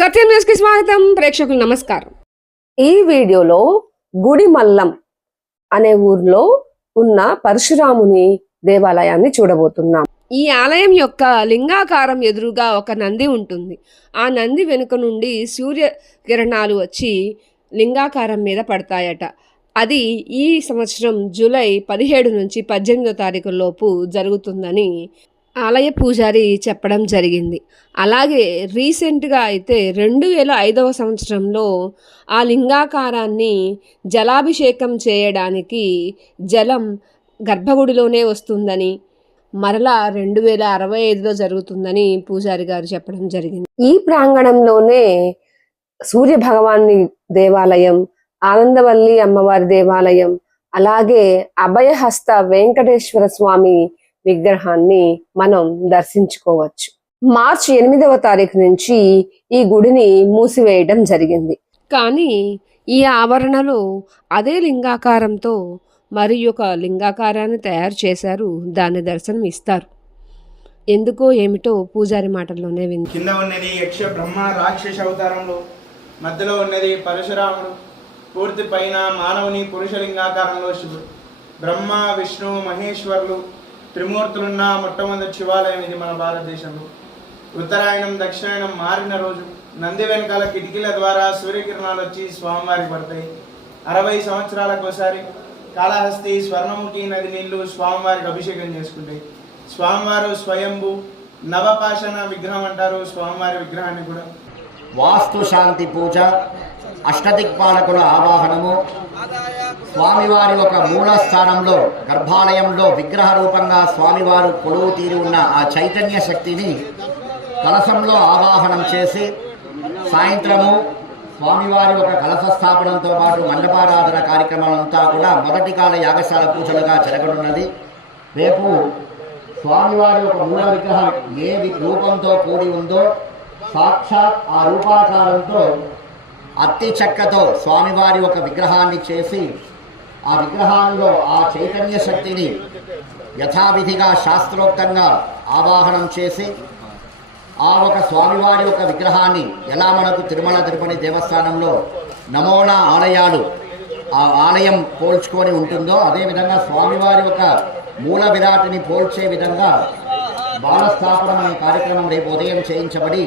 సత్యం news కి స్వాగతం. ప్రేక్షకులు నమస్కారం. ఈ వీడియోలో గుడిమల్లం అనే ఊర్లో ఉన్న పరశురాముని దేవాలయాన్ని చూడబోతున్నాం. ఈ ఆలయం యొక్క లింగాకారం ఎదురుగా ఒక నంది ఉంటుంది. ఆ నంది వెనుక నుండి సూర్య కిరణాలు వచ్చి లింగాకారం మీద పడతాయట. అది ఈ సంవత్సరం జూలై 17 నుంచి 18వ తారీఖు లోపు జరుగుతుందని ఆలయ పూజారి చెప్పడం జరిగింది. అలాగే రీసెంట్గా అయితే 2005వ సంవత్సరంలో ఆ లింగాకారాన్ని జలాభిషేకం చేయడానికి జలం గర్భగుడిలోనే వస్తుందని, మరలా 2065లో జరుగుతుందని పూజారి గారు చెప్పడం జరిగింది. ఈ ప్రాంగణంలోనే సూర్య భగవాని దేవాలయం, ఆనందవల్లి అమ్మవారి దేవాలయం, అలాగే అభయహస్త వెంకటేశ్వర స్వామి విగ్రహాన్ని మనం దర్శించుకోవచ్చు. మార్చి 8వ తారీఖు నుంచి ఈ గుడిని మూసివేయడం జరిగింది. కానీ ఈ ఆవరణలో అదే లింగాకారంతో మరి ఒక లింగాకారాన్ని తయారు చేశారు. దాని దర్శనం ఇస్తారు. ఎందుకో ఏమిటో పూజారి మాటల్లోనే వింది. కింద ఉన్నది యక్ష బ్రహ్మ రాక్షస అవతారంలో, మధ్యలో ఉన్నది పరశురాముడు, పూర్తి పైన మానవుని పురుషలింగాకారంలో శివుడు, బ్రహ్మ విష్ణు మహేశ్వరులు త్రిమూర్తులున్న మొట్టమొదటి శివాలయం ఇది మన భారతదేశంలో. ఉత్తరాయణం దక్షిణాయనం మారిన రోజు నంది వెనకాల కిటికీల ద్వారా సూర్యకిరణాలు వచ్చి స్వామివారికి పడతాయి. 60 సంవత్సరాలకు ఒకసారి కాళహస్తి స్వర్ణముఖి నది నీళ్లు స్వామివారికి అభిషేకం చేసుకుంటాయి. స్వామివారు స్వయంభూ నవపాషణ విగ్రహం అంటారు స్వామివారి విగ్రహాన్ని కూడా. వాస్తు శాంతి పూజ, అష్టదిక్పాలకుల ఆవాహనము, స్వామివారి ఒక మూల స్థానంలో గర్భాలయంలో విగ్రహ రూపంగా స్వామివారు కొలువు తీరి ఉన్న ఆ చైతన్య శక్తిని కలశంలో ఆవాహనం చేసి సాయంత్రము స్వామివారి ఒక కలశ స్థాపనంతో పాటు మండపారాధన కార్యక్రమాలంతా కూడా మొదటి కాల యాగశాల పూజలుగా జరగనున్నది. రేపు స్వామివారి ఒక మూల విగ్రహం ఏ రూపంతో కూడి ఉందో సాక్షాత్ ఆ రూపాకారంతో అత్తి చెక్కతో స్వామివారి ఒక విగ్రహాన్ని చేసి ఆ విగ్రహాల్లో ఆ చైతన్య శక్తిని యథావిధిగా శాస్త్రోక్తంగా ఆవాహనం చేసి ఆ ఒక స్వామివారి యొక్క విగ్రహాన్ని ఎలా మనకు తిరుమల తిరుపతి దేవస్థానంలో నమూనా ఆలయాలు ఆ ఆలయం పోల్చుకొని ఉంటుందో అదేవిధంగా స్వామివారి యొక్క మూల విరాటిని పోల్చే విధంగా బాలస్థాపనం అనే కార్యక్రమం రేపు ఉదయం చేయించబడి